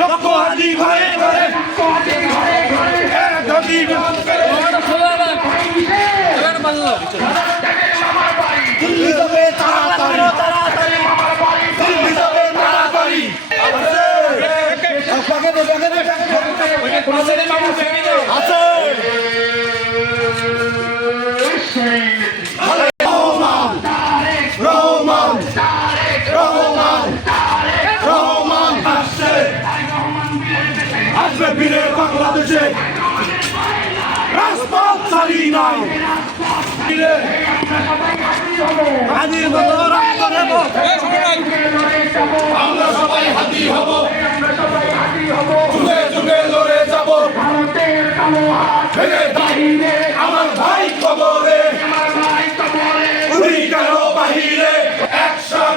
লক্ষ হাজি ঘরে ঘরে দিল্লি যাবে তাড়াতাড়ি দিল্লি যাবে তাড়াতাড়ি আছে আছে আসবে ফিরে বাংলাদেশে। রাজপথ চালি নাই ফিরে। হাজির মতো আমরা সবাই হাতি হব। যাব। আমার ভাই কবরে। উড়ি কেন বাহিরে? অ্যাকশন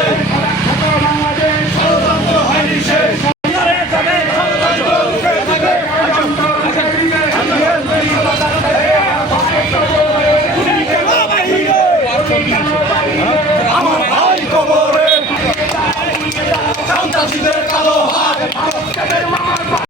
기다려